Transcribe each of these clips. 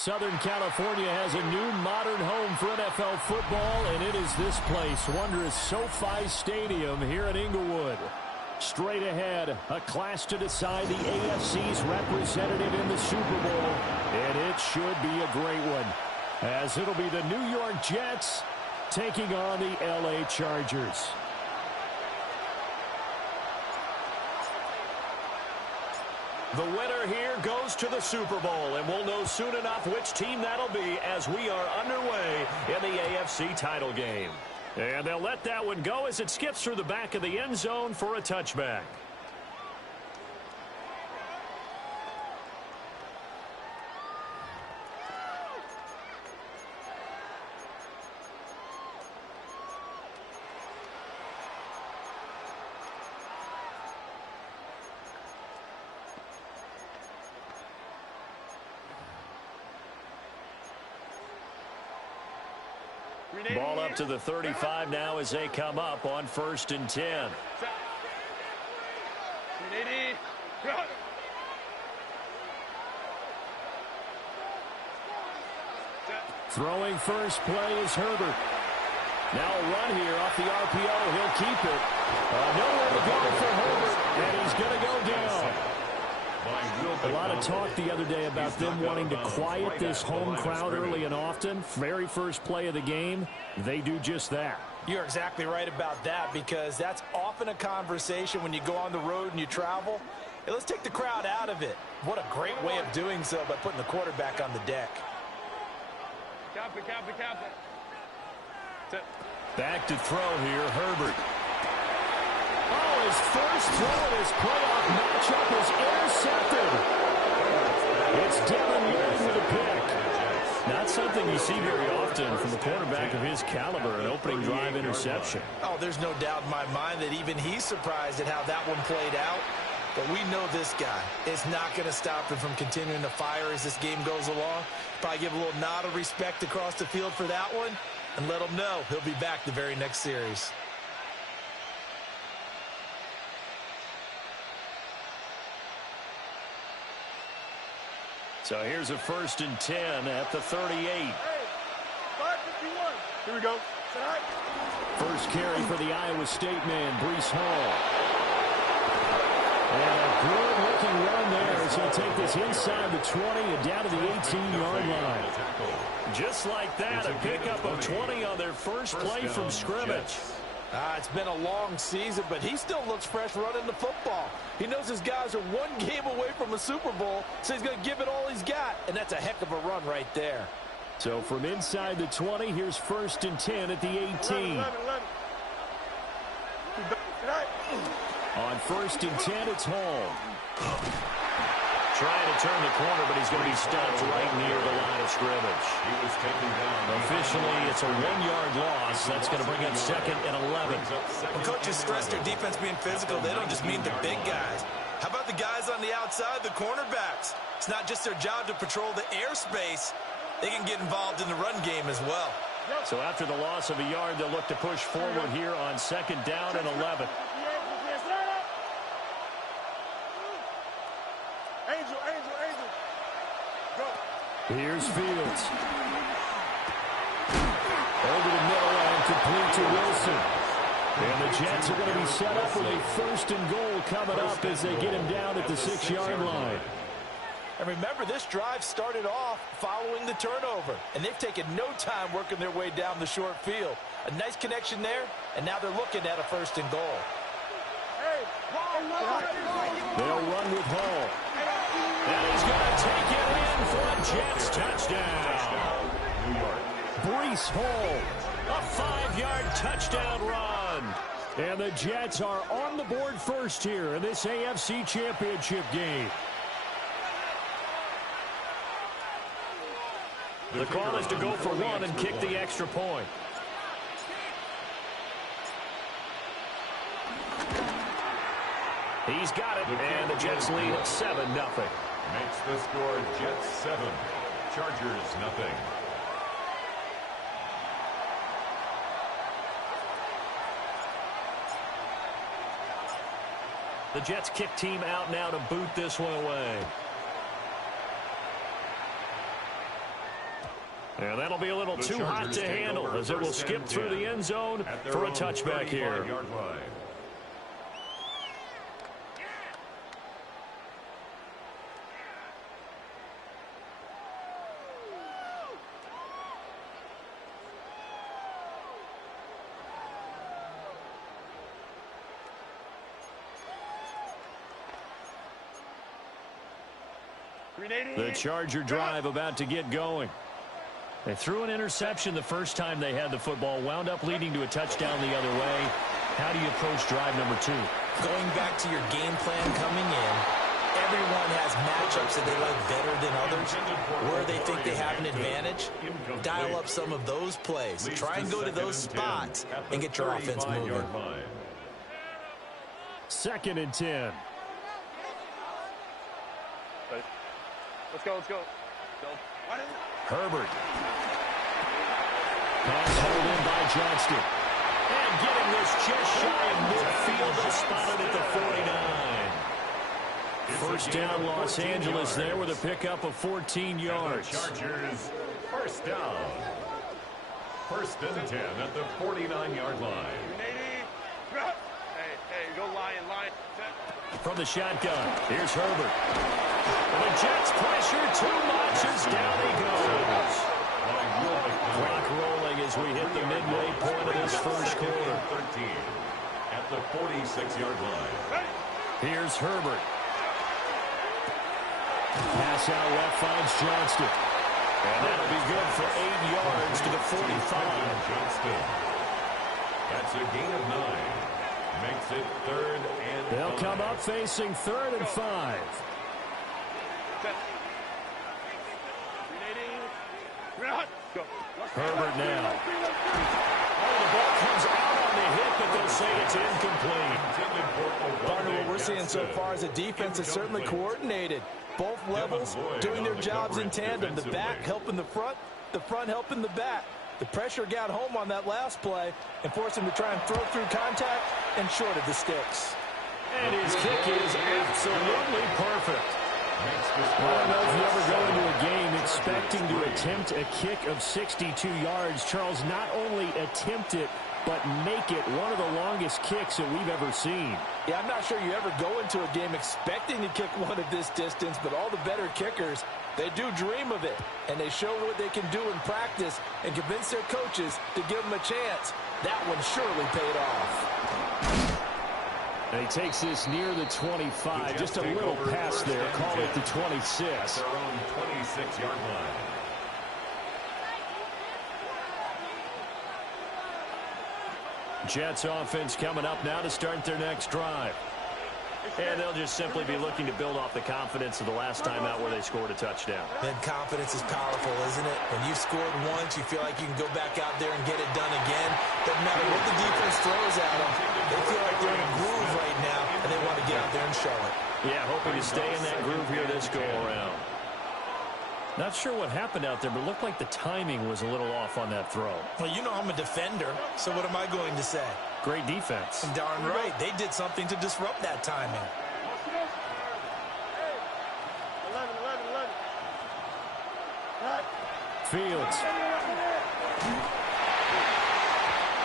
Southern California has a new modern home for NFL football, and it is this place, wondrous SoFi Stadium here in Inglewood. Straight ahead, a clash to decide the AFC's representative in the Super Bowl, and it should be a great one, as it'll be the New York Jets taking on the LA Chargers. The winner here goes to the Super Bowl, and we'll know soon enough which team that'll be as we are underway in the AFC title game. And they'll let that one go as it skips through the back of the end zone for a touchback. Ball up to the 35 now as they come up on 1st and 10. Throwing first play is Herbert. Now a run here off the RPO. He'll keep it. Nowhere to go for Herbert, and he's going to go down. A lot of talk the other day about them wanting to quiet this home crowd early and often. Very first play of the game, they do just that. You're exactly right about that, because that's often a conversation when you go on the road and you travel. Hey, let's take the crowd out of it. What a great way of doing so by putting the quarterback on the deck. Back to throw here, Herbert. Oh, his first throw in his playoff matchup is intercepted. It's Devin Lloyd with a pick. Not something you see very often from a quarterback of his caliber, an opening drive interception. Oh, there's no doubt in my mind that even he's surprised at how that one played out. But we know this guy is not going to stop him from continuing to fire as this game goes along. Probably give a little nod of respect across the field for that one, and let him know he'll be back the very next series. So here's a 1st and 10 at the 38. Hey, 5:51. Here we go. First carry for the Iowa State man, Breece Hall. And a good-looking run there as he'll take this inside the 20 and down to the 18-yard line. Just like that, a pickup of 20 on their first play from scrimmage. It's been a long season, but he still looks fresh running the football. He knows his guys are one game away from a Super Bowl, so he's going to give it all he's got, and that's a heck of a run right there. So from inside the 20, here's 1st and 10 at the 18. On 1st and 10, it's Hall. Trying to turn the corner, but he's going to be stopped right near the line of scrimmage. Officially, it's a 1-yard loss. That's going to bring up 2nd and 11. When coaches stress their defense being physical, they don't just mean the big guys. How about the guys on the outside, the cornerbacks? It's not just their job to patrol the airspace. They can get involved in the run game as well. So after the loss of a yard, they'll look to push forward here on 2nd down and 11. Here's Fields. Over the middle and complete to Wilson. And the Jets are going to be set up with a 1st and goal coming up as they get him down at the 6-yard line. And remember, this drive started off following the turnover, and they've taken no time working their way down the short field. A nice connection there, and now they're looking at a 1st and goal. They'll run with Hall. And he's going to take it in for a Jets touchdown. Breece Hall. A 5-yard touchdown run. And the Jets are on the board first here in this AFC Championship game. The call is to go for one and kick the extra point. He's got it, and the Jets lead 7-0. Makes the score Jets 7, Chargers 0. The Jets kick team out now to boot this one away. And that'll be a little too hot to handle as it will skip through the end zone for a touchback here. The Charger drive about to get going. They threw an interception the first time they had the football, wound up leading to a touchdown the other way. How do you approach drive number 2? Going back to your game plan coming in, everyone has matchups that they like better than others. Where they think they have an advantage, dial up some of those plays. Try and go to those spots and get your offense moving. 2nd and 10. Let's go, let's go. Herbert. Pass held in by Johnston. And getting this just shy of midfield, they spotted at the 49. First down, Los Angeles there with a pickup of 14 yards. Chargers, first down. 1st and 10 at the 49-yard line. Hey, go Lion. From the shotgun, here's Herbert. And the Jets pressure too much as down he goes. Clock rolling as we hit the midway point of this first quarter. 13 at the 46-yard line. Here's Herbert. Pass out left finds Johnston. And that'll be good for 8 yards to the 45. Johnston. That's a gain of 9. Makes it 3rd and 5. They'll come up facing 3rd and 5. Herbert now. Oh, the ball comes out on the hit, but they'll say it's incomplete. Partner, what we're seeing so far is a defense that's certainly coordinated. Both levels doing their jobs in tandem. The back helping the front helping the back. The pressure got home on that last play and forced him to try and throw through contact and short of the sticks. And his kick is absolutely perfect. I don't know if you ever go into a game expecting to attempt a kick of 62 yards. Charles, not only attempt it, but make it one of the longest kicks that we've ever seen. Yeah, I'm not sure you ever go into a game expecting to kick one of this distance, but all the better kickers, they do dream of it, and they show what they can do in practice and convince their coaches to give them a chance. That one surely paid off. And he takes this near the 25, just a little pass there, call it the 26. At their own 26-yard line. Jets offense coming up now to start their next drive. And they'll just simply be looking to build off the confidence of the last time out where they scored a touchdown. Then confidence is powerful, isn't it? When you've scored once, you feel like you can go back out there and get it done again. Doesn't matter what the defense throws at them. They feel like they're in a groove right now, and they want to get out there and show it. Yeah, hoping to stay in that groove here this go-around. Not sure what happened out there, but it looked like the timing was a little off on that throw. Well, you know I'm a defender, so what am I going to say? Great defense. Darn right. They did something to disrupt that timing. 11. Fields.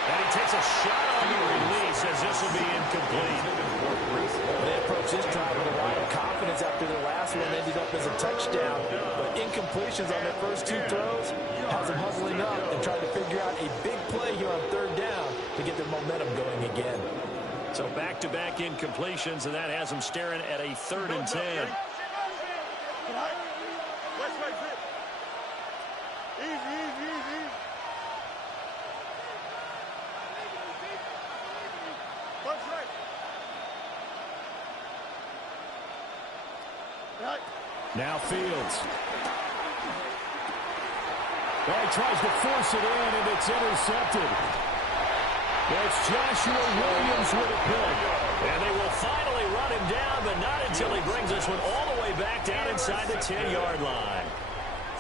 And he takes a shot on the release as this will be incomplete. They approach this drive with a lot of confidence after their last one ended up as a touchdown. But incompletions on their first 2 throws has them hustling up and trying to figure out a big play here on 3rd down to get their momentum going again. So back-to-back incompletions, and that has them staring at a 3rd and 10. Easy. Punch right. Now Fields. Well, he tries to force it in, and it's intercepted. It's Joshua Williams with a pick. And they will finally run him down, but not until he brings this one all the way back down inside the 10-yard line.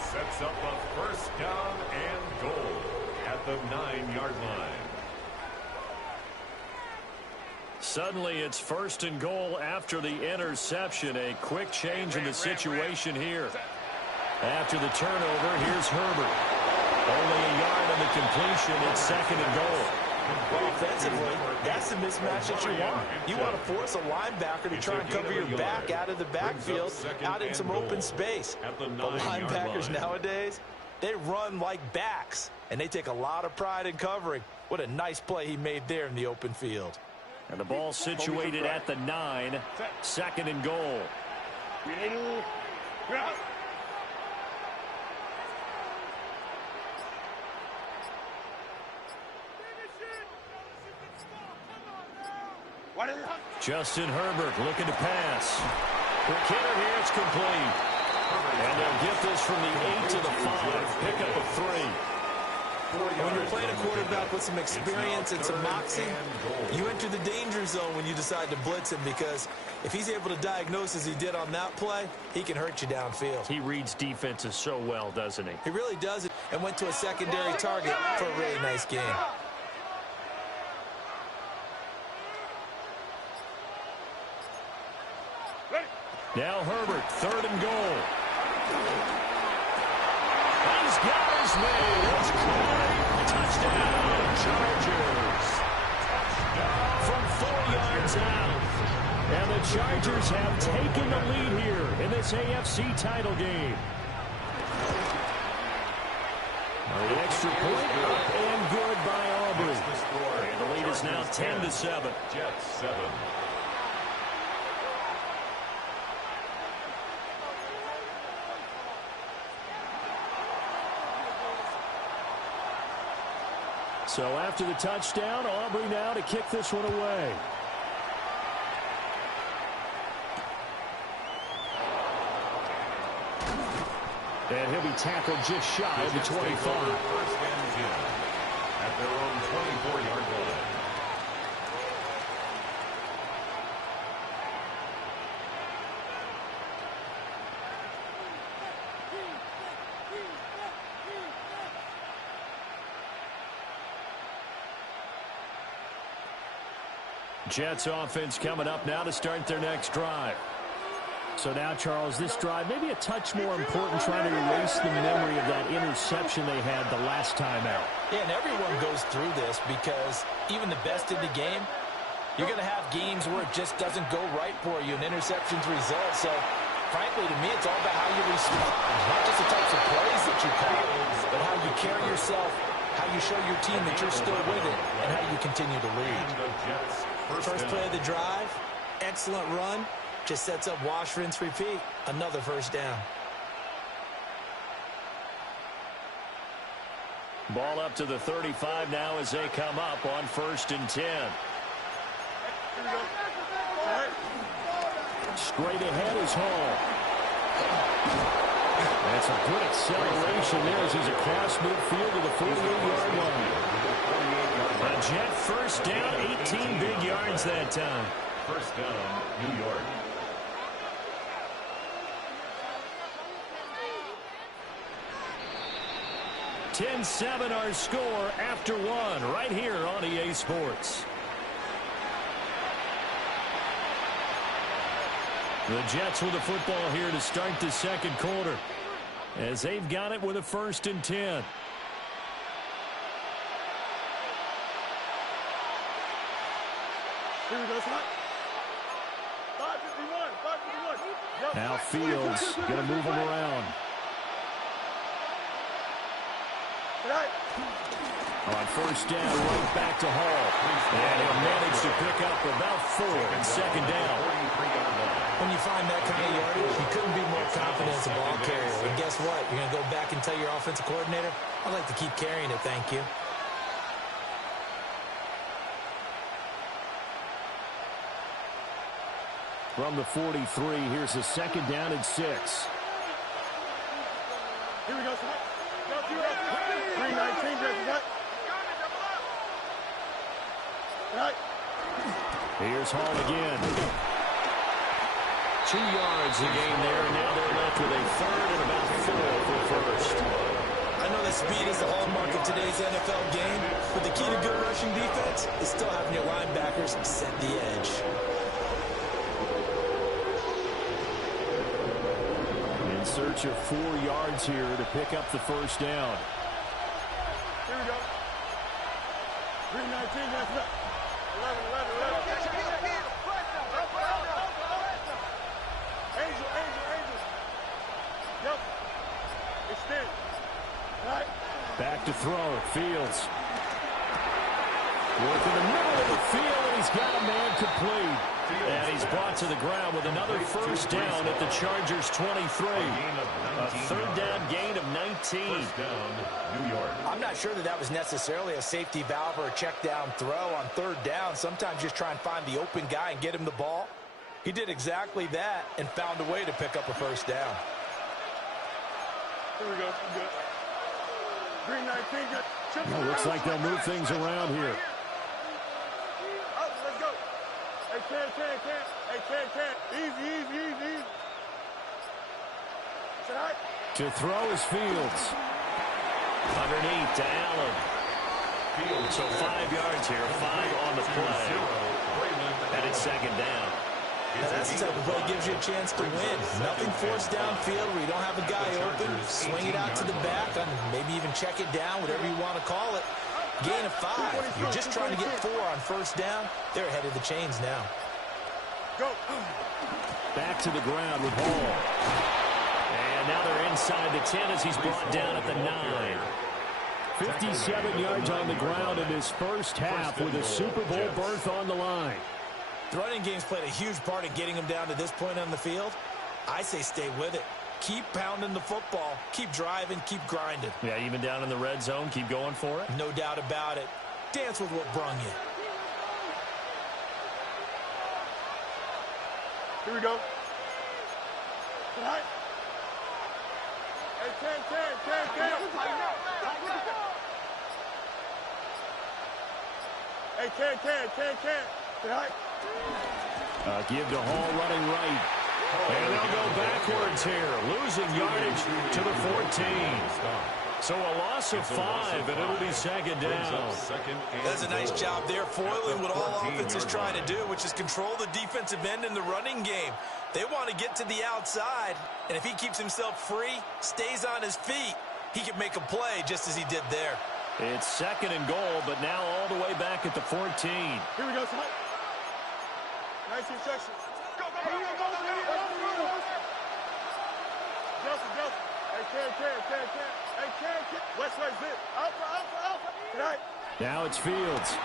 Sets up a first down and goal at the 9-yard line. Suddenly it's 1st and goal after the interception. A quick change in the situation here. After the turnover, here's Herbert. Only a yard on the completion. It's second and goal. Well, offensively, that's the mismatch that you want. You want to force a linebacker to try and cover your back out of the backfield, out in some open space. But linebackers nowadays, they run like backs, and they take a lot of pride in covering. What a nice play he made there in the open field. And the ball situated at the 9, second and goal. Justin Herbert looking to pass. The kicker here, it's complete. And they'll get this from the 8 to the 5. Pickup of 3. When you're playing a quarterback with some experience and some moxie, you enter the danger zone when you decide to blitz him, because if he's able to diagnose as he did on that play, he can hurt you downfield. He reads defenses so well, doesn't he? He really does it, and went to a secondary target for a really nice game. Now Herbert, third and goal. He's got his man. It's caught. Touchdown, Chargers. From 4 yards out. And the Chargers have taken the lead here in this AFC title game. The extra point up and good by Aubrey. And the lead is now 10-7. Jets 7. So after the touchdown, Aubrey now to kick this one away. And he'll be tackled just shy of the 25. First and 10 at their own 24-yard line. Jets offense coming up now to start their next drive. So now, Charles, this drive maybe a touch more important, trying to erase the memory of that interception they had the last time out. Yeah, and everyone goes through this, because even the best in the game, you're going to have games where it just doesn't go right for you, and interceptions result. So, frankly, to me, it's all about how you respond. Not just the types of plays that you call, but how you carry yourself, how you show your team that you're still with it, and how you continue to lead. First play of the drive, excellent run, just sets up wash, rinse, repeat. Another first down. Ball up to the 35 now as they come up on 1st and 10. Straight ahead is Hall. That's a good acceleration there as he's across midfield to the 48-yard line. A Jet first down, 18 big yards that time. First down, New York. (10-7) our score after 1 right here on EA Sports. The Jets with the football here to start the second quarter, as they've got it with a 1st and 10. Here we go, son. 551, 551. Now Fields going to move him around. Right. On 1st down, right back to Hall. And he'll manage to pick up about 4 on 2nd down. When you find that kind of yardage, you couldn't be more confident as a ball carrier. And guess what? You're going to go back and tell your offensive coordinator, I'd like to keep carrying it, thank you. From the 43, here's a 2nd down and 6. Here we go, son. 319, right? Right. Here's Hall again. 2 yards the game there, and now they're left with a 3rd and about 4 for 1st. I know that speed is the hallmark of today's NFL game, but the key to good rushing defense is still having your linebackers set the edge. In search of 4 yards here to pick up the 1st down. Here we go. 319, that's up. 11. Angel. Yep. Extend. Right. Back to throw. Fields. Work in the middle of the field, and he's got a man complete. And he's brought to the ground with another first down at the Chargers' 23. A third down gain of 19. First down, New York. I'm not sure that was necessarily a safety valve or a check down throw on third down. Sometimes just try and find the open guy and get him the ball. He did exactly that and found a way to pick up a first down. Here we go. Good. 319, good. Well, looks like they'll move things around here. Up, let's go. Hey, can. Easy. Tonight. To throw is Fields. Underneath to Allen. So 5 yards here, 5 on the play. And it's second down. Now that's the type of play that gives you a chance to win. Nothing forced downfield where you don't have a guy open. Swing it out to the back, and maybe even check it down, whatever you want to call it. Gain of 5. You're just trying to get 4 on first down. They're ahead of the chains now. Go. Back to the ground with Hall. And now they're inside the 10 as he's brought down at the 9. 57 yards on the ground in his first half with a Super Bowl berth on the line. The running game's played a huge part in getting him down to this point on the field. I say stay with it. Keep pounding the football. Keep driving. Keep grinding. Yeah, even down in the red zone, keep going for it. No doubt about it. Dance with what brung you. Here we go. Tonight. Hey, can. Hey, can. Tonight. Give to Hall running right. And they'll go backwards here, losing yardage to the 14. So a loss of 5, and it'll be second down. That's a nice job there, foiling what all offense is trying to do, which is control the defensive end in the running game. They want to get to the outside, and if he keeps himself free, stays on his feet, he can make a play just as he did there. It's second and goal, but now all the way back at the 14. Here we go, son. Nice instruction. Go. Delta. Hey, can. Hey, can. West, zip. Alpha. Tonight. Now it's Fields.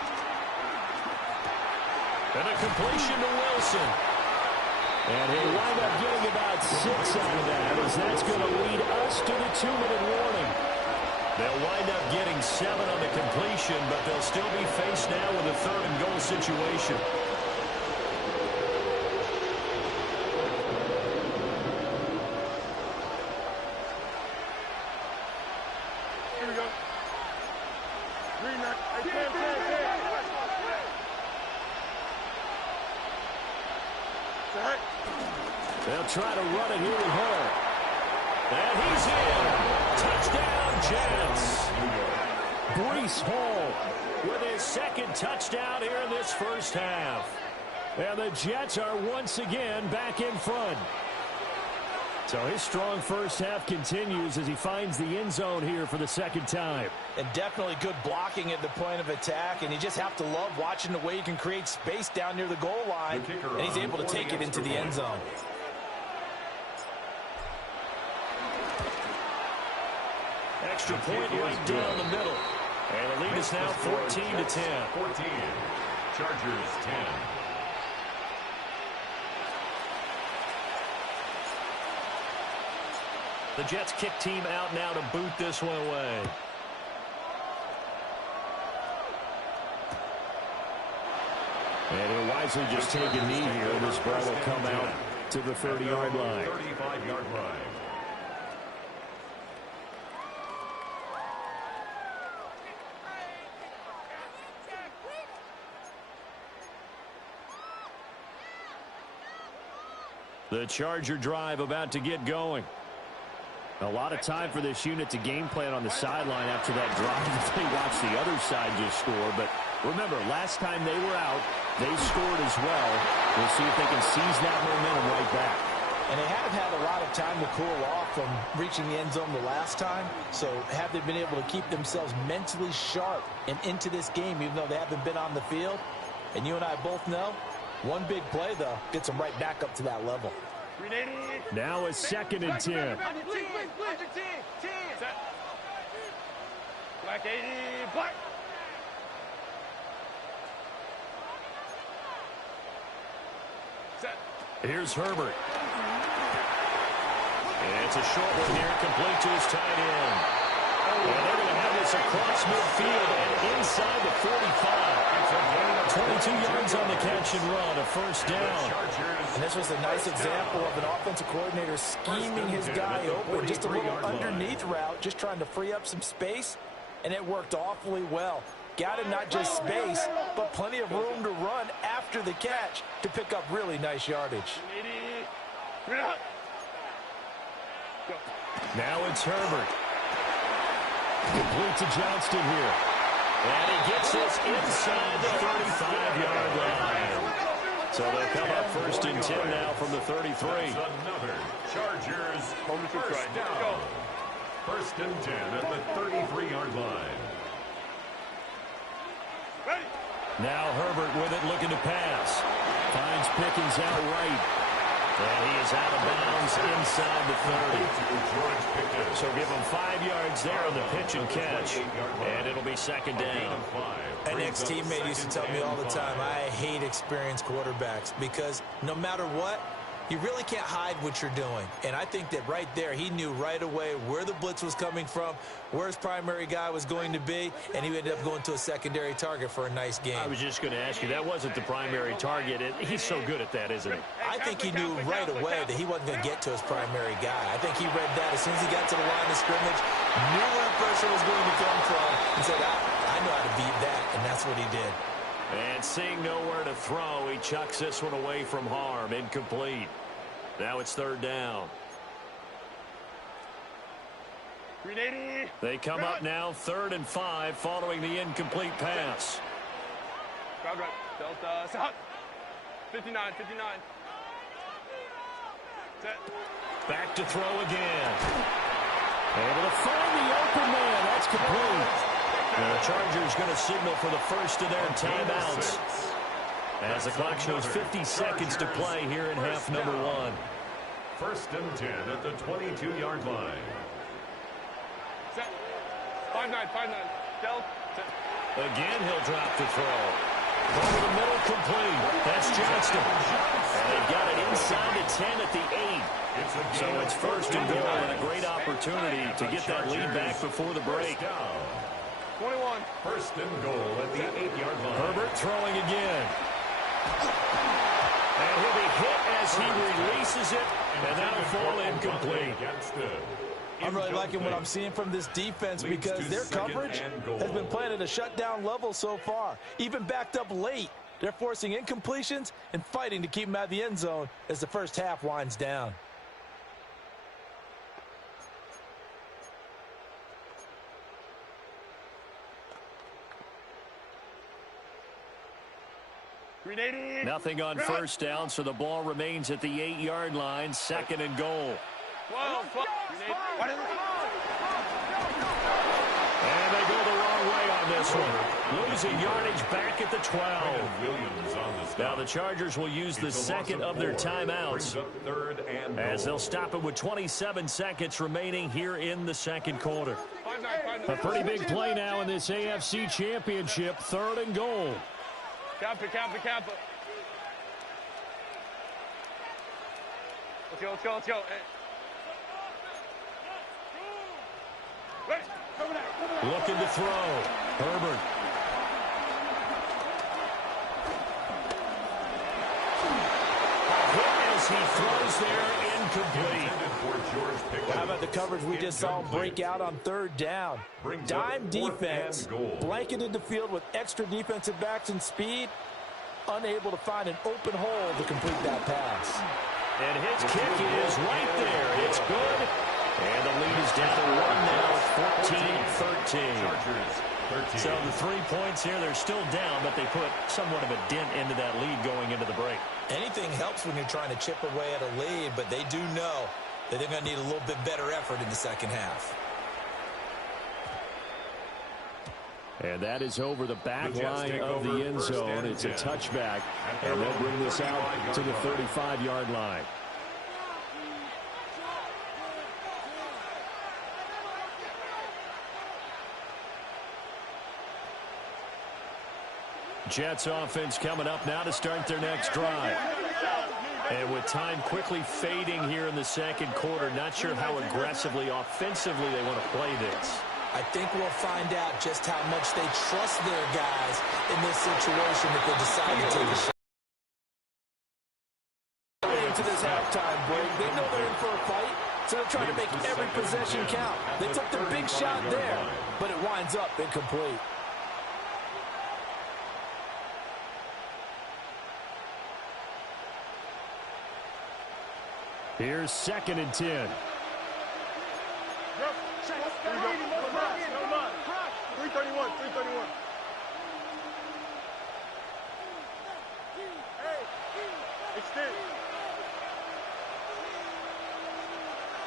And a completion to Wilson. And he'll wind up getting about 6 out of that, as that's going to lead us to the 2-minute warning. They'll wind up getting 7 on the completion, but they'll still be faced now with a third and goal situation. Here we go. 3-9. Hey, can. Tonight. They'll try to run it here with Hall. And he's in. Touchdown, Jets. Breece Hall With his second touchdown here in this first half. And the Jets are once again back in front. So his strong first half continues as he finds the end zone here for the second time. And definitely good blocking at the point of attack, and you just have to love watching the way he can create space down near the goal line, and he's able to take it into the end zone. Extra point right down the middle. And the lead is now 14-10. 14. Chargers 10. The Jets kick team out now to boot this one away. And he'll wisely just take a knee here. This ball will come out to the 30-yard line. 35-yard line. The Charger drive about to get going. A lot of time for this unit to game plan on the sideline after that drive. They watched the other side just score. But remember, last time they were out, they scored as well. We'll see if they can seize that momentum right back. And they have had a lot of time to cool off from reaching the end zone the last time. So have they been able to keep themselves mentally sharp and into this game, even though they haven't been on the field? And you and I both know, one big play, though, gets them right back up to that level. Now a 2nd and 10. Black 80, black. Set. Here's Herbert. And it's a short one here, complete to his tight end. And they're going to have this across midfield and inside the 45. 22 yards on the catch and run, a first down. And this was a nice example of an offensive coordinator scheming his guy open, just a little underneath route, just trying to free up some space, and it worked awfully well. Got him not just space, but plenty of room to run after the catch to pick up really nice yardage. Now it's Herbert. Complete to Johnston here. And he gets this inside the 35-yard line. So they'll come up 1st and 10 now from the 33. Another Chargers first down. 1st and 10 at the 33-yard line. Now Herbert with it, looking to pass. Finds Pickens out right. And he is out of bounds inside the 30. So give him 5 yards there on the pitch and catch. And it'll be 2nd down. An ex-teammate used to tell me all the time, I hate experienced quarterbacks because no matter what, you really can't hide what you're doing. And I think that right there, he knew right away where the blitz was coming from, where his primary guy was going to be, and he ended up going to a secondary target for a nice game. I was just going to ask you, that wasn't the primary target. He's so good at that, isn't he? I think he knew right away that he wasn't going to get to his primary guy. I think he read that as soon as he got to the line of scrimmage, knew where the pressure was going to come from, and said, I know how to beat that, and that's what he did. And seeing nowhere to throw, he chucks this one away from harm, incomplete. Now it's 3rd down. They come up now 3rd and 5 following the incomplete pass. Delta, stop. 59. Set. Back to throw again. Able to find the open man. That's complete. Now the Chargers going to signal for the first of their timeouts, as the clock shows 50 seconds to play here in half number 1. 1st and 10 at the 22-yard line. Set. 5-9. Delta. Set. Again, he'll drop to throw. Over the middle, complete. That's Johnston. And they've got it inside the 10 at the 8. So it's 1st and goal, and a great opportunity to get that lead back before the break. 21. 1st and goal at the 8-yard line. Herbert throwing again. And he'll be hit as he releases it, and that'll fall incomplete. I'm really liking what I'm seeing from this defense because their coverage has been playing at a shutdown level so far. Even backed up late, they're forcing incompletions and fighting to keep them out of the end zone as the first half winds down. Nothing on 1st down, so the ball remains at the 8-yard line, 2nd and goal. And they go the wrong way on this one. Losing yardage back at the 12. Now the Chargers will use the 2nd of their timeouts, as they'll stop it with 27 seconds remaining here in the 2nd quarter. A pretty big play now in this AFC Championship, 3rd and goal. Kappa. Let's go. Looking to throw. Herbert. Hit as he throws there, incomplete. How about the coverage we just saw break out on 3rd down? Dime defense, blanketed the field with extra defensive backs and speed, unable to find an open hole to complete that pass. And his kick is right there. It's good. And the lead is down to 1 now, 14-13. So the 3 points here, they're still down, but they put somewhat of a dent into that lead going into the break. Anything helps when you're trying to chip away at a lead, but they do know that they're going to need a little bit better effort in the second half. And that is over the back line of the end zone. It's a touchback, and they'll bring this out to the 35-yard line. Jets offense coming up now to start their next drive. And with time quickly fading here in the second quarter, not sure how aggressively, offensively they want to play this. I think we'll find out just how much they trust their guys in this situation if they decide to take a shot. Into this halftime break, they know they're in for a fight, so they're trying to make every possession count. They took the big shot there, but it winds up incomplete. Here's 2nd and 10. 331, 331. Hey, extend.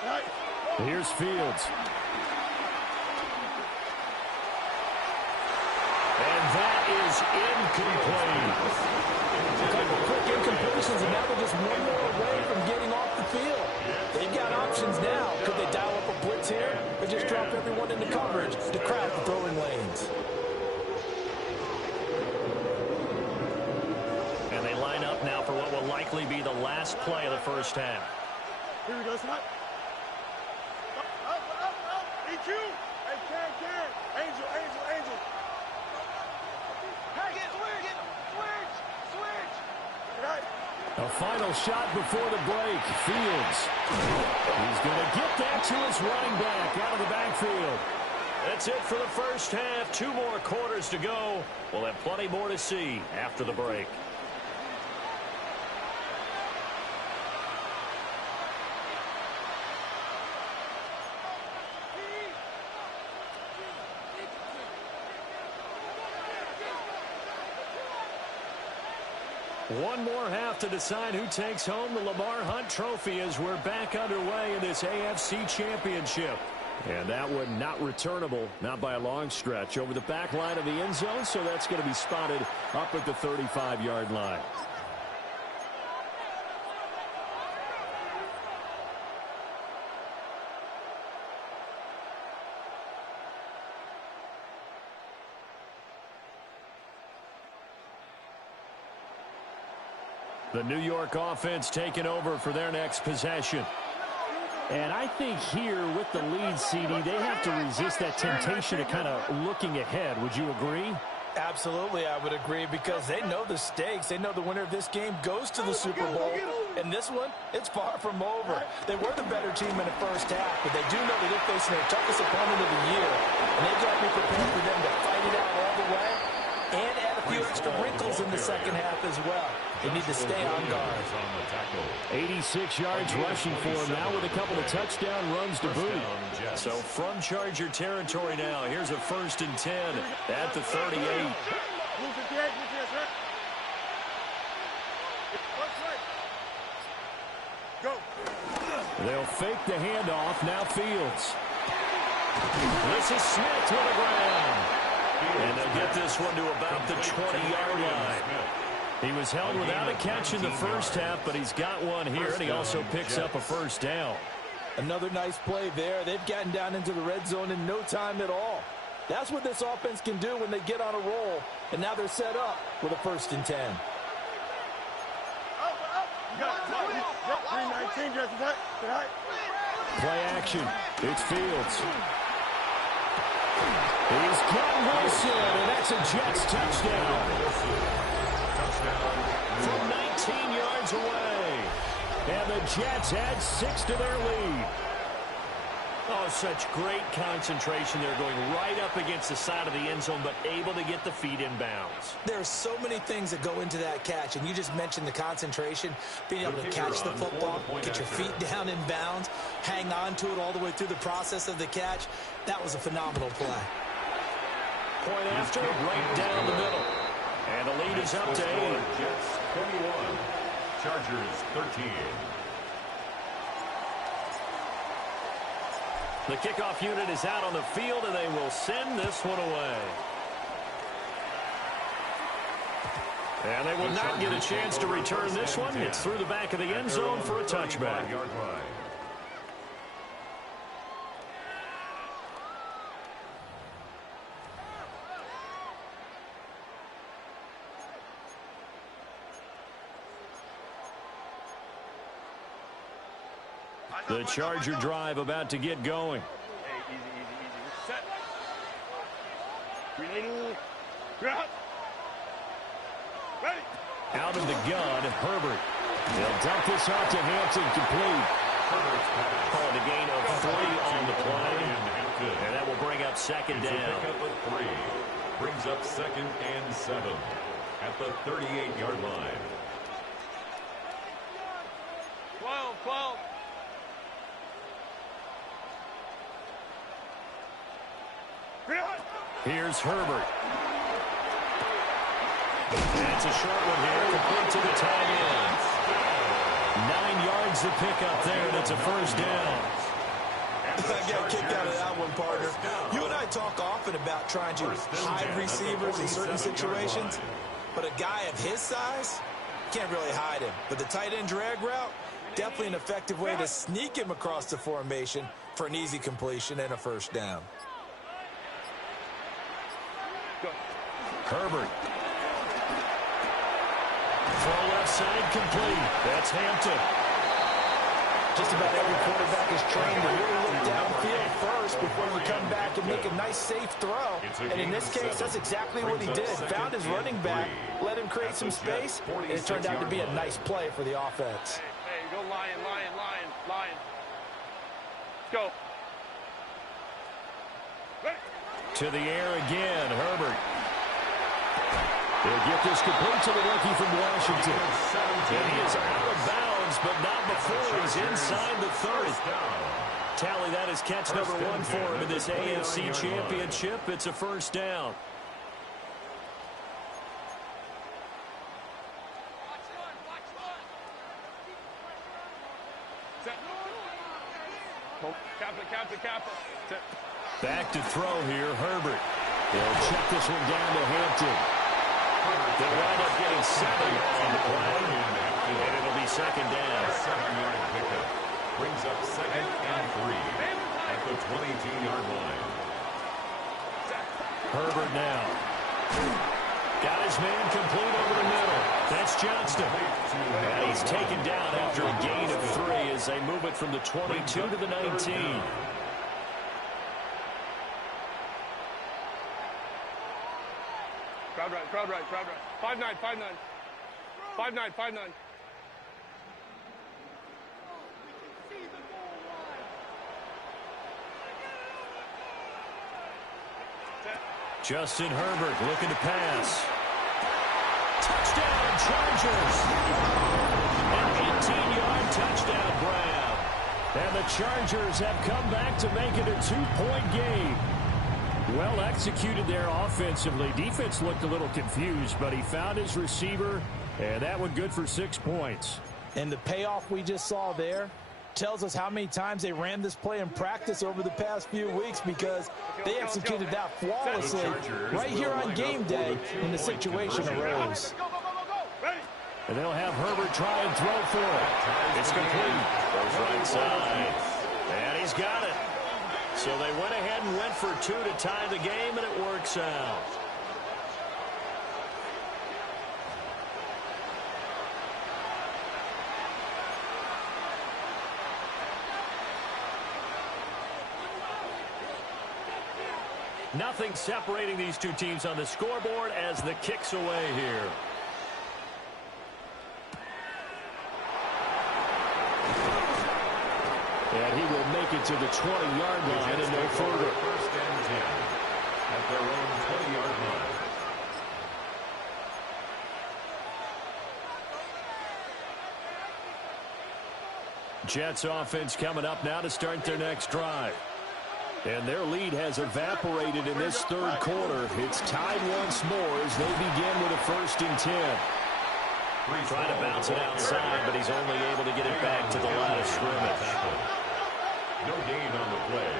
Right. Here's Fields. And that is incomplete. A couple quick incompletions, and now they're just one more away from getting off the field. They've got options now. Could they dial up a blitz here or just drop everyone into coverage to crowd the throwing lanes? And they line up now for what will likely be the last play of the first half. Here we go, son. Up. EQ. Hey, can. Angel. Hey, switch. Right. A final shot before the break. Fields. He's going to get that to his running back out of the backfield. That's it for the first half. 2 more quarters to go. We'll have plenty more to see after the break. One more half to decide who takes home the Lamar Hunt Trophy as we're back underway in this AFC Championship. And that one not returnable, not by a long stretch, over the back line of the end zone, so that's going to be spotted up at the 35-yard line. The New York offense taking over for their next possession. And I think here with the lead, CD, they have to resist that temptation of kind of looking ahead. Would you agree? Absolutely, I would agree, because they know the stakes. They know the winner of this game goes to the Super Bowl. And this one, it's far from over. They were the better team in the first half, but they do know that they're facing their toughest opponent of the year. And they've got to be prepared for them to fight it out all the way and add a few extra wrinkles in the second half as well. They need to stay on guard. 86 yards rushing for him now with a couple of touchdown runs to boot. So from Charger territory now, here's a 1st and 10 at the 38. Go. They'll fake the handoff. Now Fields. This is Smith to the ground. And they'll get this one to about the 20-yard line. He was held without a catch in the first half, but he's got one here, and he also picks up a first down. Another nice play there. They've gotten down into the red zone in no time at all. That's what this offense can do when they get on a roll. And now they're set up with a 1st and 10. Play action. It's Fields. He's got Wilson, and that's a Jets touchdown. From 19 yards away. And the Jets add 6 to their lead. Oh, such great concentration. They're going right up against the side of the end zone, but able to get the feet in bounds. There are so many things that go into that catch, and you just mentioned the concentration, being able to catch the football, get your feet down in bounds, hang on to it all the way through the process of the catch. That was a phenomenal play. point after, right down the middle. And the lead is up to 8. Jets 21, Chargers 13. The kickoff unit is out on the field, and they will send this one away. And they will not get a chance to return this one. It's through the back of the end zone for a touchback. The Charger drive about to get going. Hey, easy. Set. Ready. Out of the gun, Herbert. They'll dump this off to Hampton, complete. Calling a gain of 3 on the play. And that will bring up second down. Pick up a 3. Brings up 2nd and 7 at the 38-yard line. 12. Here's Herbert. That's a short one here, complete to the tight end. 9 yards to pick up there, and it's a first down. I got kicked out of that one, partner. You and I talk often about trying to hide receivers in certain situations, but a guy of his size can't really hide him. But the tight end drag route, definitely an effective way to sneak him across the formation for an easy completion and a first down. Herbert. Throw left side, complete. That's Hampton. Just about every quarterback is trained to really look downfield first before you come back and make a nice, safe throw. And in this case, that's exactly what he did. Found his running back, let him create some space, and it turned out to be a nice play for the offense. Hey, go Lion. Let's go. Ready. To the air again, Herbert. They'll get this complete to the rookie from Washington. And he is out of bounds, but not before he's inside the 30. Tally, that is catch number 1 for him in this AFC Championship. It's a first down. Set. Back to throw here, Herbert. They'll check this one down to Hampton. They'll wind up getting 7 on the play, and it'll be second down. 7-yard pickup. Brings up 2nd and 3 at the 22-yard line. Herbert now. Got his man complete over the middle. That's Johnston. And he's taken down after a gain of 3 as they move it from the 22 to the 19. Crowd right. 5-9. 5-9. Justin Herbert looking to pass. Touchdown, Chargers. An 18-yard touchdown grab. And the Chargers have come back to make it a 2-point game. Well executed there offensively. Defense looked a little confused, but he found his receiver, and that one good for 6 points. And the payoff we just saw there tells us how many times they ran this play in practice over the past few weeks, because they executed that flawlessly right here on game day when the situation arose. And they'll have Herbert try and throw for it. It's complete. Goes right side. And he's got it. So they went ahead and went for 2 to tie the game, and it works out. Nothing separating these two teams on the scoreboard as the kick's away here. And he will make it to the 20-yard line and no further. First and 10 at their own 20-yard line. Jets offense coming up now to start their next drive. And their lead has evaporated in this third quarter. It's tied once more as they begin with a 1st and 10. Trying to bounce it outside, but he's only able to get it back to the line of scrimmage. No gain on the play.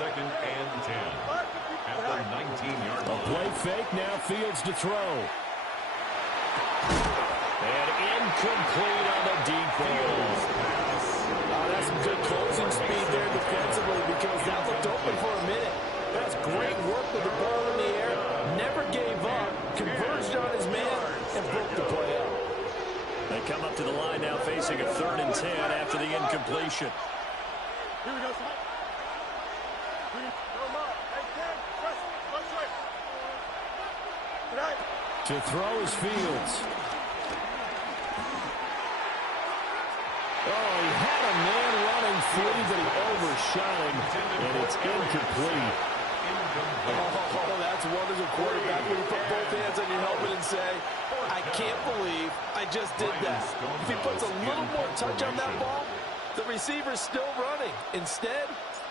2nd and 10. At the 19-yard line. A play fake, now Fields to throw. And incomplete on the deep ball. That's some good closing speed there defensively because that looked open for a minute. That's great work with the ball in the air. Never gave up, converged on his man, and broke the play out. They come up to the line now facing a 3rd and 10 after the incompletion. Here we go, son. To throw is Fields. Oh, he had a man running free, but he overshot him, and it's incomplete. Oh, that's wonderful quarterback when you put both hands on your helmet and say, I can't believe I just did that. If he puts a little more touch on that ball, the receiver's still running. Instead,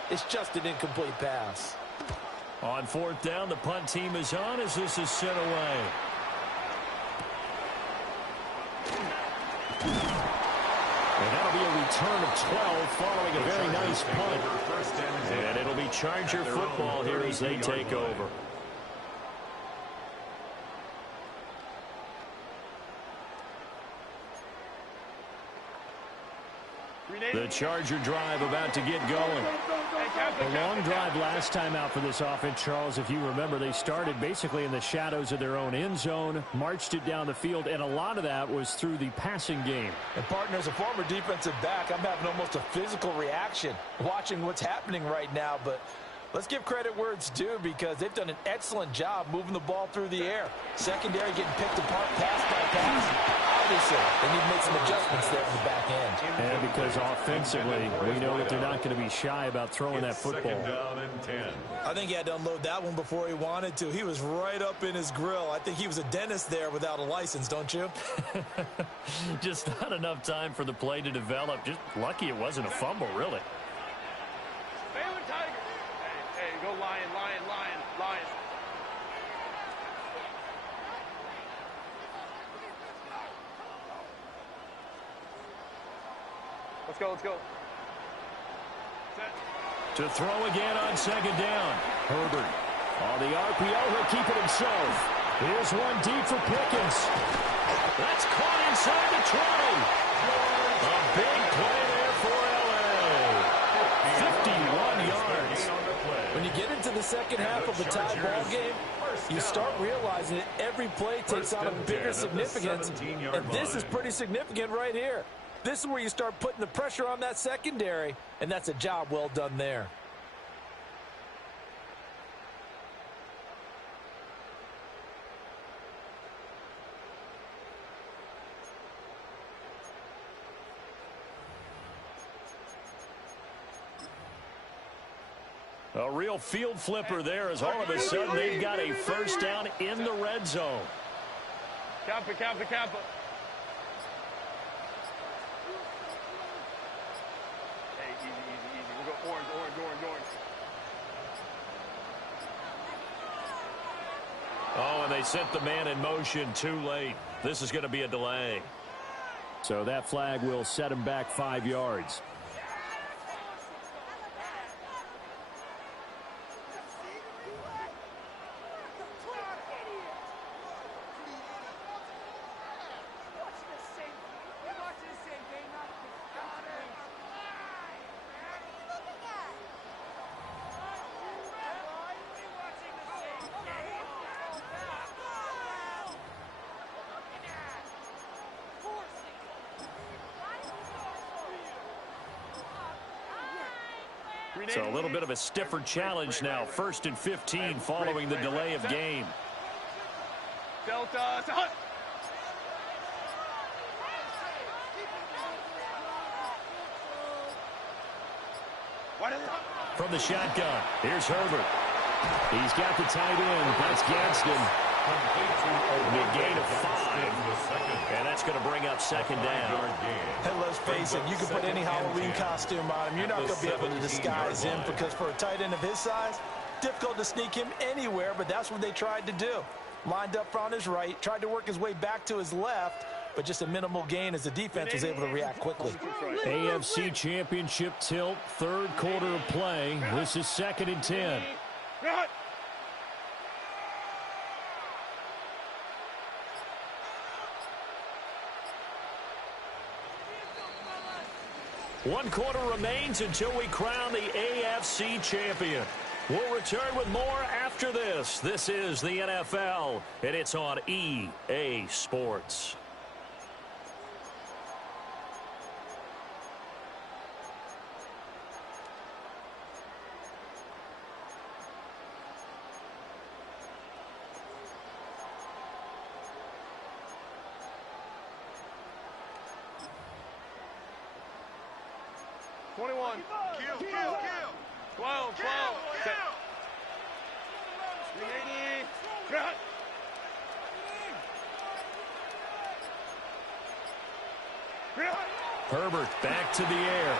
it's just an incomplete pass. On 4th down, the punt team is on as this is sent away. And that'll be a return of 12 following a very nice punt. And it'll be Charger football here as they take over. The Charger drive about to get going. A long drive last time out for this offense, Charles. If you remember, they started basically in the shadows of their own end zone, marched it down the field, and a lot of that was through the passing game. And, partner, as a former defensive back, I'm having almost a physical reaction watching what's happening right now. But let's give credit where it's due because they've done an excellent job moving the ball through the air. Secondary getting picked apart pass by pass. Obviously, they need to make some adjustments there in the back end. And because offensively, we know that they're not going to be shy about throwing that football. 2nd down and 10. I think he had to unload that one before he wanted to. He was right up in his grill. I think he was a dentist there without a license, don't you? Just not enough time for the play to develop. Just lucky it wasn't a fumble, really. Baylor Tiger. Hey, go Lion, Lion, Lion, Lion. Let's go, let's go. To throw again on 2nd down. Herbert on the RPO. He'll keep it himself. Here's one deep for Pickens. That's caught inside the 20. A big play there for L.A. 51 yards. When you get into the second half of a tie ball game, you start realizing that every play takes on a bigger significance, and this is pretty significant right here. This is where you start putting the pressure on that secondary, and that's a job well done there. A real field flipper there as all of a sudden they've got a 1st down in the red zone. Kappa, Kappa, Kappa. Hey, easy, easy, easy. We'll go orange, orange, orange, orange. Oh, and they sent the man in motion too late. This is going to be a delay. So that flag will set him back 5 yards. So a little bit of a stiffer challenge now. 1st and 15 following the delay of game. Delta, Hunt. From the shotgun, here's Herbert. He's got the tight end. That's Gadsden. A gain of 5. And that's going to bring up second down. And let's face it, you can put any Halloween costume on him. You're not going to be able to disguise him because for a tight end of his size, difficult to sneak him anywhere, but that's what they tried to do. Lined up on his right, tried to work his way back to his left, but just a minimal gain as the defense was able to react quickly. AFC Championship tilt, third quarter of play. This is 2nd and 10. One quarter remains until we crown the AFC champion. We'll return with more after this. This is the NFL, and it's on EA Sports. Kill. 12. Herbert back to the air.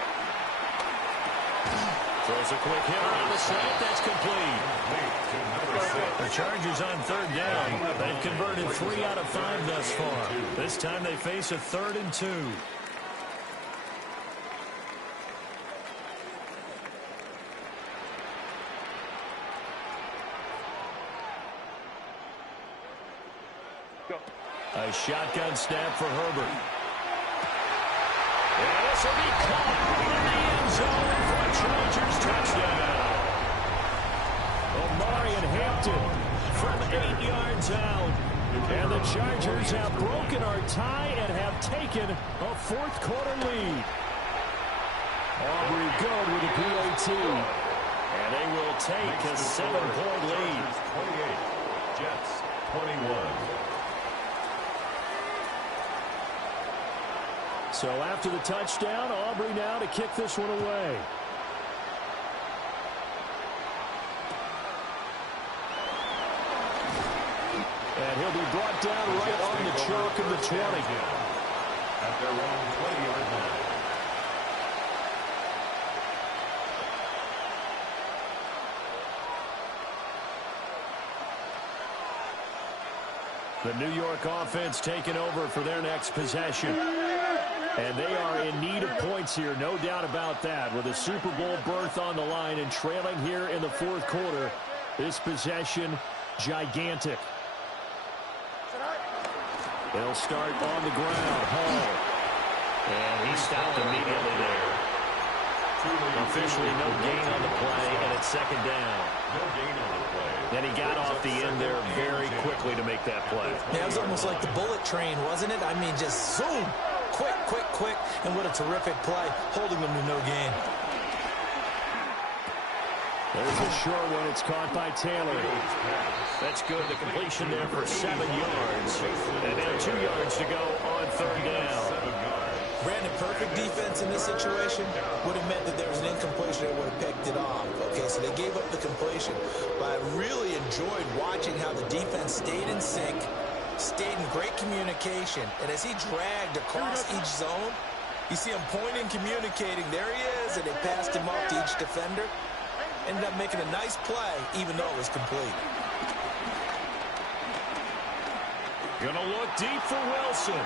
Throws a quick hit around the slant. That's complete. The Chargers on 3rd down. They've converted 3 out of 5 thus far. This time they face a 3rd and 2. A shotgun snap for Herbert. And this will be caught in the end zone for a Chargers touchdown. Omari and Hampton From 8 yards out. And the Chargers have broken our tie and have taken a 4th quarter lead. Aubrey good with a PAT. And they will take a 7-point lead. 28. Jets 21. So after the touchdown, Aubrey now to kick this one away. And he'll be brought down right on the chalk of the 20. At their own 20-yard line. The New York offense taking over for their next possession. And they are in need of points here, no doubt about that. With a Super Bowl berth on the line and trailing here in the 4th quarter, this possession, gigantic. They'll start on the ground. Hall. And he stopped immediately there. Officially no gain on the play, and it's 2nd down. No gain on the play. And he got off the end there very quickly to make that play. Yeah, it was almost like the bullet train, wasn't it? I mean, just zoom. Quick, and what a terrific play, holding them to no gain. There's a short one. It's caught by Taylor. That's good. The completion there for 7 yards. And now 2 yards to go on 3rd down. Brandon, perfect defense in this situation would have meant that there was an incompletion that would have picked it off. Okay, so they gave up the completion. But I really enjoyed watching how the defense stayed in sync, stayed in great communication, and as he dragged across each zone, you see him pointing, communicating. There he is, and they passed him off to each defender. Ended up making a nice play, even though it was complete. Gonna look deep for Wilson.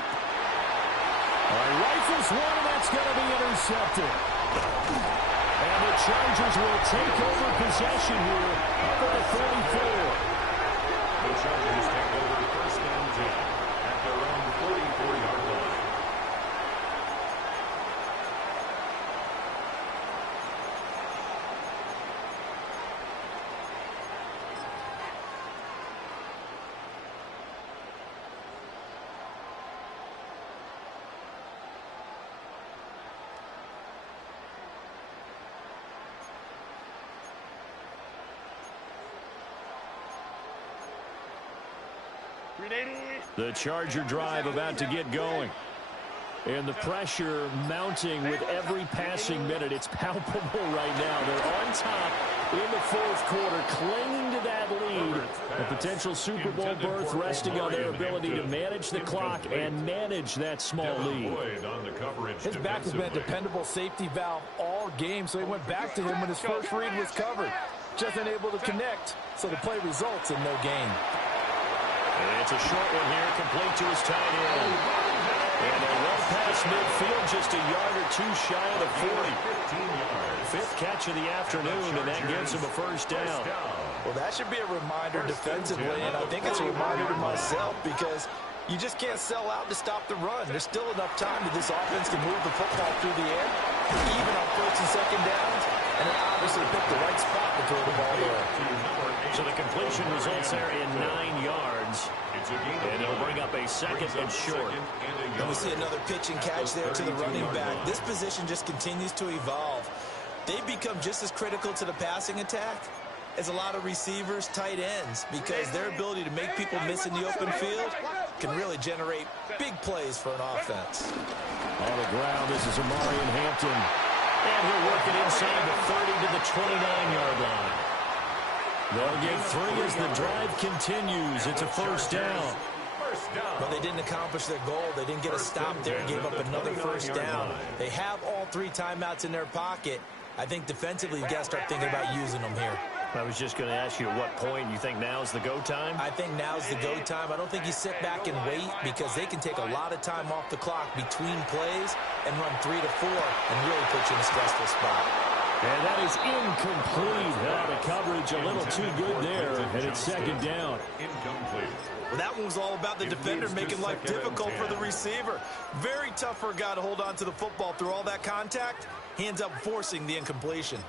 Rifles one, and that's going to be intercepted. And the Chargers will take over possession here up at the 44. The Chargers take over 1st and 10 at their own 44-yard line. The Charger drive about to get going. And the pressure mounting with every passing minute. It's palpable right now. They're on top in the 4th quarter, clinging into that lead. A potential Super Bowl berth resting on their ability to manage the clock and manage that small lead. His back has been a dependable safety valve all game, so he went back to him when his first read was covered. Just unable to connect, so the play results in no gain. And it's a short one here, complete to his tight end. And they're well past midfield, just a yard or two shy of the 40. Fifth catch of the afternoon, and that gives him a first down. Well, that should be a reminder defensively, and I think it's a reminder to myself because you just can't sell out to stop the run. There's still enough time that this offense can move the football through the air, even on first and second downs, and it obviously picked the right spot to throw the ball there. So the completion results there in 9 yards. And it'll bring up a second and short. And we see another pitch and catch there to the running back. This position just continues to evolve. They've become just as critical to the passing attack as a lot of receivers, tight ends, because their ability to make people miss in the open field can really generate big plays for an offense. On the ground, this is Amarian Hampton. And he'll work it inside the 30 to the 29-yard line. They'll get 3 as the drive continues. It's a first down. But they didn't accomplish their goal. They didn't get a stop there, gave up another first down. They have all 3 timeouts in their pocket. I think defensively, you've got to start thinking about using them here. I was just going to ask you at what point you think now's the go time? I think now's the go time. I don't think you sit back and wait because they can take a lot of time off the clock between plays and run 3 to 4 and really put you in a stressful spot. And that is incomplete. The coverage a little too good there, and it's second down. Incomplete. Well, that one was all about the defender making life difficult for the receiver. Very tough for a guy to hold on to the football through all that contact. He ends up forcing the incompletion.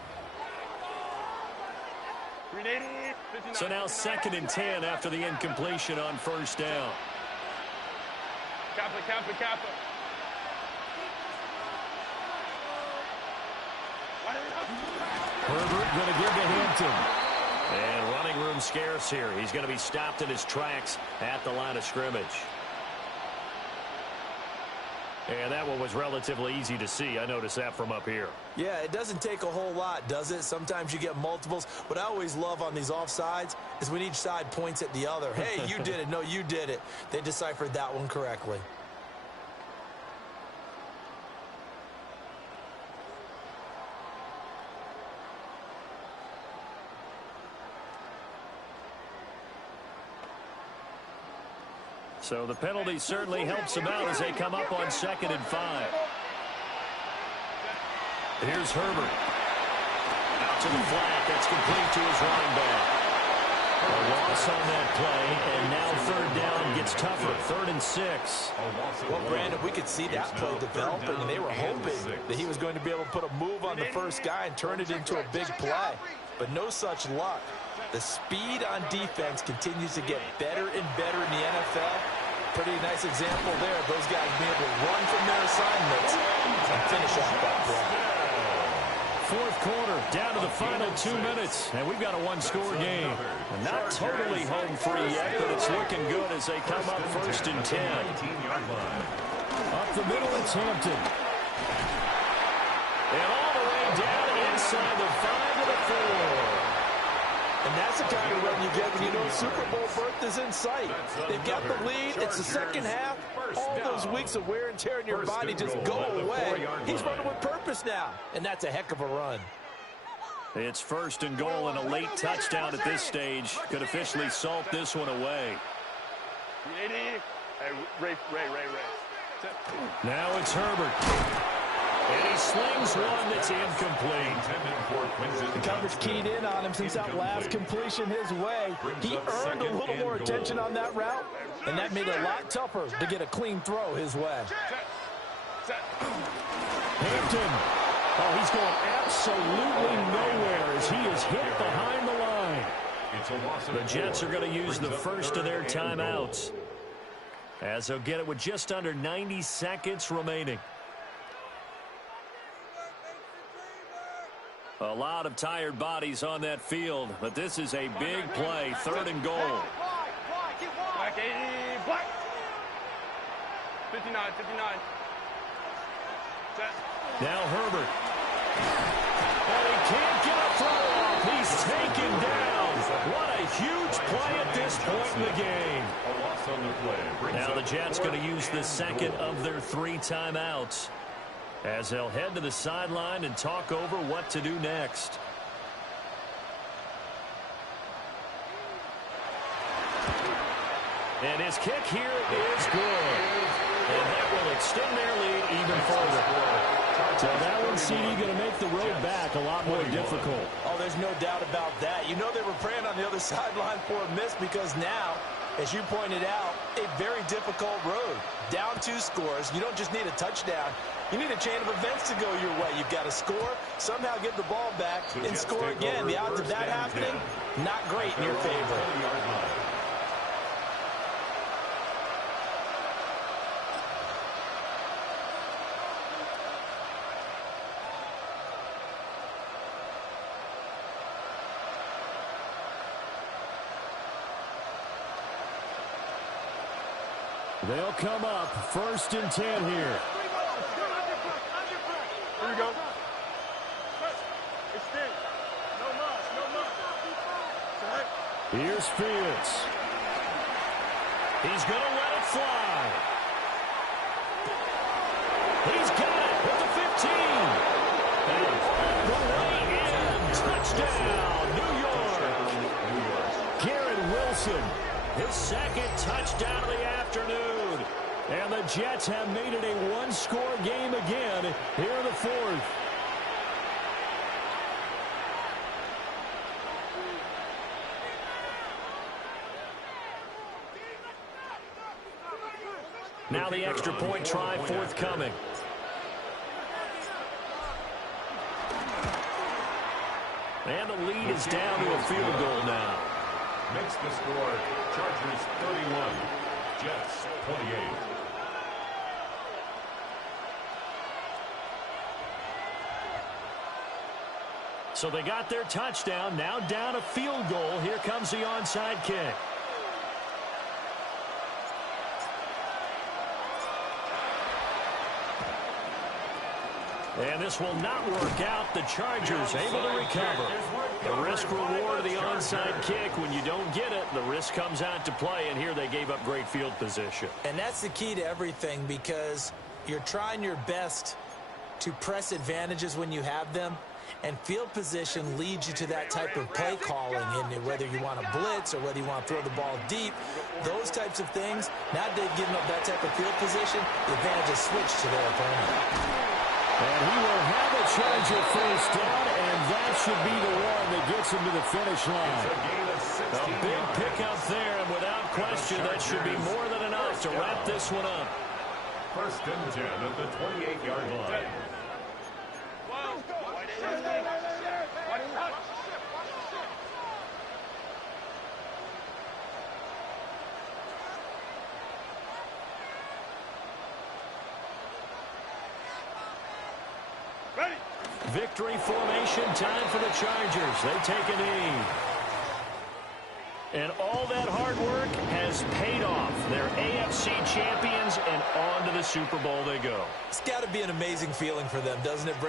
So now 2nd and 10 after the incompletion on first down. Kappa. Herbert going to give to Hampton. And running room scarce here. He's going to be stopped in his tracks at the line of scrimmage. And that one was relatively easy to see. I noticed that from up here. Yeah, it doesn't take a whole lot, does it? Sometimes you get multiples. What I always love on these offsides is when each side points at the other. Hey, you did it. No, you did it. They deciphered that one correctly. So the penalty certainly helps them out as they come up on 2nd and 5. Here's Herbert. Out to the flat. That's complete to his running back. A loss on that play, and now 3rd down gets tougher. 3rd and 6. Well, Brandon, we could see that play developing, and they were hoping that he was going to be able to put a move on the first guy and turn it into a big play. But no such luck. The speed on defense continues to get better and better in the NFL. Pretty nice example there. Those guys being able to run from their assignments and finish off that play. 4th quarter, down to the final 2 minutes, and we've got a 1-score game. Not totally home free yet, but it's looking good as they come up 1st and 10. Up the middle, it's Hampton. And all the way down inside the 5 to the 4. And that's the kind of run you get when you know Super Bowl berth is in sight. They've got the lead. It's the second half. All those weeks of wear and tear in your body just go away. He's running with purpose now, and that's a heck of a run. It's 1st and goal, and a late touchdown at this stage could officially salt this one away. Hey, Ray. Now it's Herbert. And he slings one that's incomplete. The coverage keyed in on him since that last completion his way. He earned a little more attention on that route, and that made it a lot tougher to get a clean throw his way. Hampton. Oh, he's going absolutely nowhere as he is hit behind the line. The Jets are going to use the first of their timeouts, as they'll get it with just under 90 seconds remaining. A lot of tired bodies on that field, but this is a big play. 3rd and goal. Black 80, black. 59. Set. Now Herbert. And he can't get a throw off. He's taken down. What a huge play at this point in the game. A loss on the play. Now the Jets going to use the second of their 3 timeouts as they'll head to the sideline and talk over what to do next. And his kick here is good. And that will extend their lead even further. So that one, CD, going to make the road back a lot more difficult. Oh, there's no doubt about that. You know they were praying on the other sideline for a miss because now, as you pointed out, a very difficult road. Down 2 scores. You don't just need a touchdown. You need a chain of events to go your way. You've got to score, somehow get the ball back, and score again. The odds of that happening, not great in your favor. They'll come up 1st and 10 here. Here we go. Extend. No muss, no muss. Here's Fields. He's going to let it fly. He's got it with the 15. And the way in. Touchdown, New York. Garrett Wilson. His 2nd touchdown of the afternoon. And the Jets have made it a 1-score game again here in the 4th. Now the extra point try forthcoming. And the lead is down to a field goal now. Makes the score Chargers 31, Jets 28. So they got their touchdown, now down a field goal. Here comes the onside kick. And this will not work out. The Chargers able to recover. The risk-reward of the onside kick. When you don't get it, the risk comes out to play, and here they gave up great field position. And that's the key to everything because you're trying your best to press advantages when you have them, and field position leads you to that type of play calling, and whether you want to blitz or whether you want to throw the ball deep, those types of things. Now that they've given up that type of field position, the advantage is switched to their opponent. And he will have a Charger first down, and that should be the one that gets him to the finish line. A big pickup there, and without question, that should be more than enough to wrap this one up. 1st and 10 at the 28-yard line. Ready. Victory formation time for the Chargers. They take a knee. And all that hard work has paid off. They're AFC champions, and on to the Super Bowl they go. It's got to be an amazing feeling for them, doesn't it, Brent?